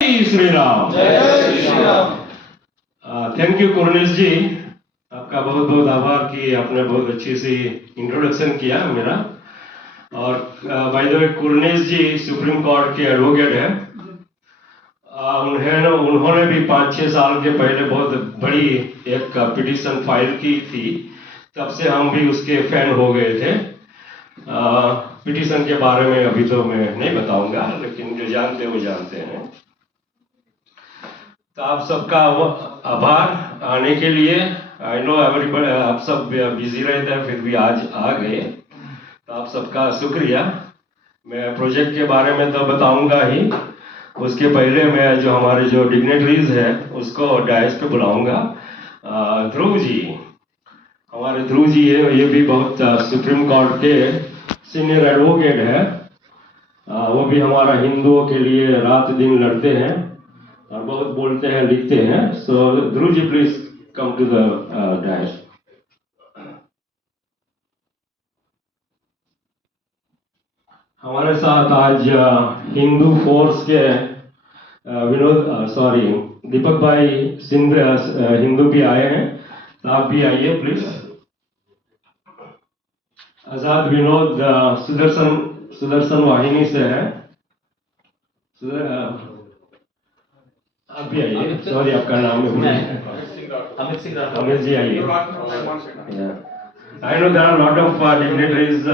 श्री राम। जय Shri Ram. Thank you कुरनेश जी, आपका बहुत बहुत आभार कि आपने बहुत अच्छी सी इंट्रोडक्शन किया मेरा। और by the way Kurnesh ji Supreme Court के एडवोकेट है। उन्होंने भी 5-6 साल के पहले बहुत बड़ी एक पिटीशन फाइल की थी, तब से हम भी उसके फैन हो गए थे। पिटीशन के बारे में अभी तो मैं नहीं बताऊंगा, लेकिन जो जानते हैं वो जानते हैं। तो आप सबका आभार आने के लिए। आई नो एवरीबॉडी, आप सब बिजी रहते हैं, फिर भी आज आ गए, तो आप सबका शुक्रिया। मैं प्रोजेक्ट के बारे में तो बताऊंगा ही, उसके पहले मैं जो हमारे जो डिग्नेटरीज है उसको डायस पे बुलाऊंगा। ध्रुव जी, हमारे ध्रुव जी ये भी बहुत सुप्रीम कोर्ट के सीनियर एडवोकेट है। वो भी हमारा हिंदुओं के लिए रात दिन लड़ते हैं और बहुत बोलते हैं, लिखते हैं। So Dhruv ji please come to the dais. हमारे साथ आज हिंदू फोर्स के दीपक भाई सिंध हिंदू भी आए हैं, तो आप भी आइए प्लीज। आजाद विनोद सुदर्शन वाहिनी से है। आप भी आइए। सॉरी, आपका नाम है अमित सिंह। अमित जी आइए। I know there are lot of dignitaries.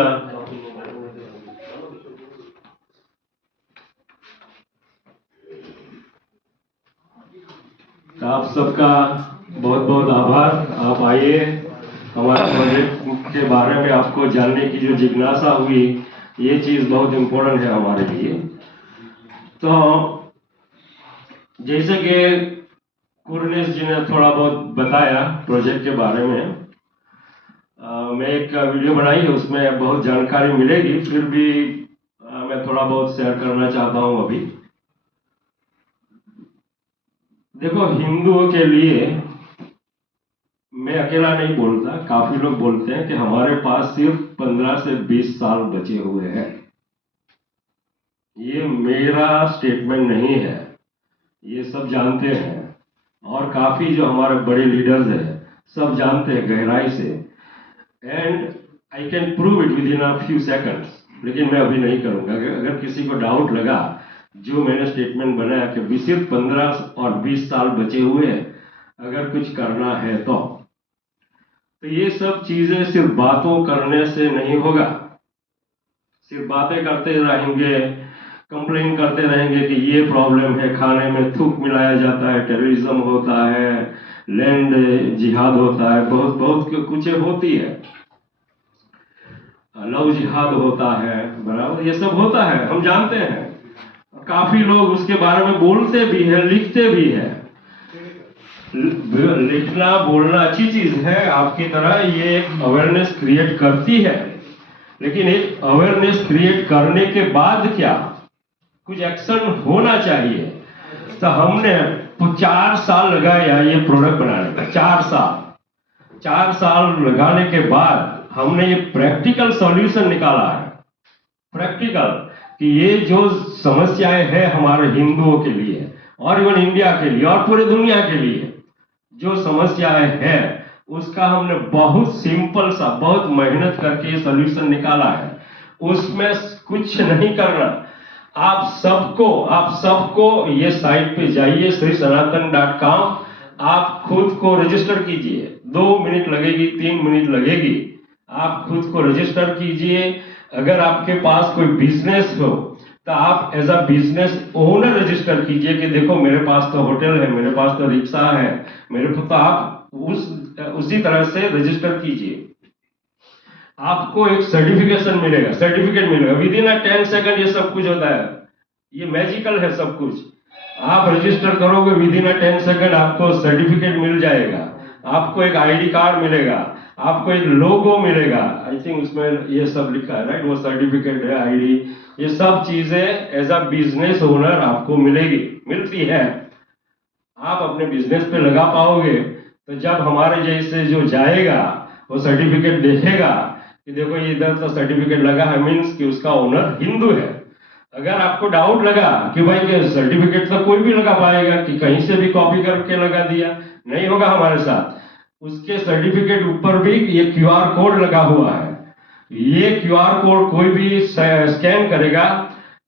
आप सबका बहुत बहुत आभार। आप आइए। हमारे प्रोजेक्ट के बारे में आपको जानने की जो जिज्ञासा हुई, ये चीज बहुत इम्पोर्टेंट है हमारे लिए। तो जैसे कि कुरनेश जी ने थोड़ा बहुत बताया प्रोजेक्ट के बारे में, मैं एक वीडियो बनाई है, उसमें बहुत जानकारी मिलेगी, फिर भी मैं थोड़ा बहुत शेयर करना चाहता हूं अभी। देखो, हिंदुओं के लिए मैं अकेला नहीं बोलता, काफी लोग बोलते हैं कि हमारे पास सिर्फ 15 से 20 साल बचे हुए हैं। ये मेरा स्टेटमेंट नहीं है, ये सब जानते हैं, और काफी जो हमारे बड़े लीडर्स हैं सब जानते हैं गहराई से। And I can prove it with in a few seconds, लेकिन मैं अभी नहीं करूंगा। अगर किसी को डाउट लगा, जो मैंने स्टेटमेंट बनाया कि सिर्फ 15 और 20 साल बचे हुए हैं अगर कुछ करना है तो ये सब चीजें सिर्फ बातों करने से नहीं होगा। सिर्फ बातें करते रहेंगे, कंप्लेन करते रहेंगे कि ये प्रॉब्लम है, खाने में थूक मिलाया जाता है, टेररिज्म होता है, लैंड जिहाद होता है, बहुत बहुत कुछ होती है, लव जिहाद होता है, बराबर, ये सब होता है, हम जानते हैं। काफी लोग उसके बारे में बोलते भी है, लिखते भी है। लिखना बोलना अच्छी चीज है, आपकी तरह ये एक अवेयरनेस क्रिएट करती है, लेकिन एक अवेयरनेस क्रिएट करने के बाद क्या कुछ एक्शन होना चाहिए। तो हमने 4 साल लगाया ये प्रोडक्ट बनाने में। 4 साल लगाने के बाद हमने ये प्रैक्टिकल सॉल्यूशन निकाला है। प्रैक्टिकल कि ये जो समस्याएं हैं हमारे हिंदुओं के लिए और इवन इंडिया के लिए और पूरी दुनिया के लिए जो समस्याएं हैं, उसका हमने बहुत सिंपल सा, बहुत मेहनत करके सॉल्यूशन निकाला है। उसमें कुछ नहीं करना, आप सबको ये साइट पे जाइए, श्रीसनातन.com। आप खुद को रजिस्टर कीजिए, 2 मिनट लगेगी, 3 मिनट लगेगी, आप खुद को रजिस्टर कीजिए। अगर आपके पास कोई बिजनेस हो तो आप as a business owner register कीजिए कि देखो मेरे पास तो होटल है, मेरे पास तो रिक्शा है, मेरे को तो आप उसी तरह से रजिस्टर कीजिए। आपको एक सर्टिफिकेट मिलेगा विद इन 10 सेकंड। ये सब कुछ होता है, ये मैजिकल है सब कुछ। आप रजिस्टर करोगे, विद इन 10 सेकंड आपको सर्टिफिकेट मिल जाएगा, आपको एक आईडी कार्ड मिलेगा, आपको एक लोगो मिलेगा। आई थिंक उसमें ये सब लिखा है, राइट? वो सर्टिफिकेट है, आईडी, ये सब चीजें एज अ बिजनेस ओनर आपको मिलती है। आप अपने बिजनेस पे लगा पाओगे तो जब हमारे जैसे जो जाएगा वो सर्टिफिकेट देखेगा कि देखो ये इधर तो सर्टिफिकेट लगा है, मीन्स कि उसका ओनर हिंदू है। अगर आपको डाउट लगा कि भाई के सर्टिफिकेट तो कोई भी लगा पाएगा कि कहीं से भी कॉपी करके लगा दिया, नहीं होगा हमारे साथ। उसके सर्टिफिकेट ऊपर भी ये क्यूआर कोड लगा हुआ है। ये क्यूआर कोड कोई भी स्कैन करेगा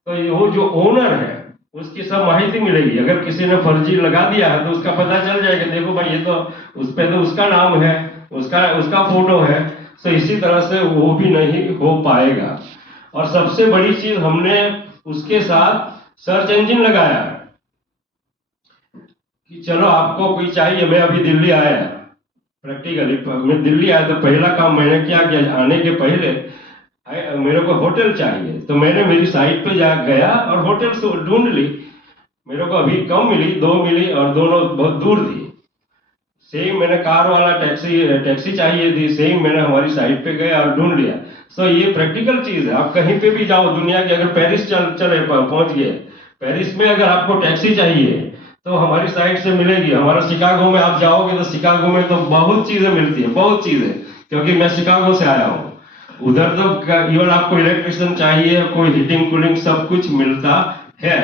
तो वो जो ओनर है उसकी सब माहिती मिलेगी। अगर किसी ने फर्जी लगा दिया है तो उसका पता चल जाएगा, देखो भाई ये तो उस पे तो उसका नाम है, उसका फोटो है। तो इसी तरह से वो भी नहीं हो पाएगा। और सबसे बड़ी चीज हमने उसके साथ सर्च इंजन लगाया है कि चलो आपको कोई चाहिए। मैं अभी दिल्ली आया प्रैक्टिकली, मैं दिल्ली आया तो पहला काम मैंने क्या किया, आने के पहले मेरे को होटल चाहिए तो मैंने मेरी साइट पे जा गया और होटल ढूंढ ली। मेरे को अभी कम मिली, 2 मिली और दोनों बहुत दूर थी। सेम मैंने कार वाला टैक्सी चाहिए थी, सेम मैंने हमारी साइट पे गया और ढूंढ लिया। सो ये प्रैक्टिकल चीज है। आप कहीं पे भी जाओ दुनिया के, अगर पेरिस चले पहुंच गए, पेरिस में अगर आपको टैक्सी चाहिए तो हमारी साइट से मिलेगी। हमारा शिकागो में आप जाओगे तो शिकागो में तो बहुत चीजें मिलती है, बहुत चीजें, क्योंकि मैं शिकागो से आया हूँ। उधर तो इवन आपको इलेक्ट्रिशियन चाहिए, कोई हीटिंग कूलिंग सब कुछ मिलता है।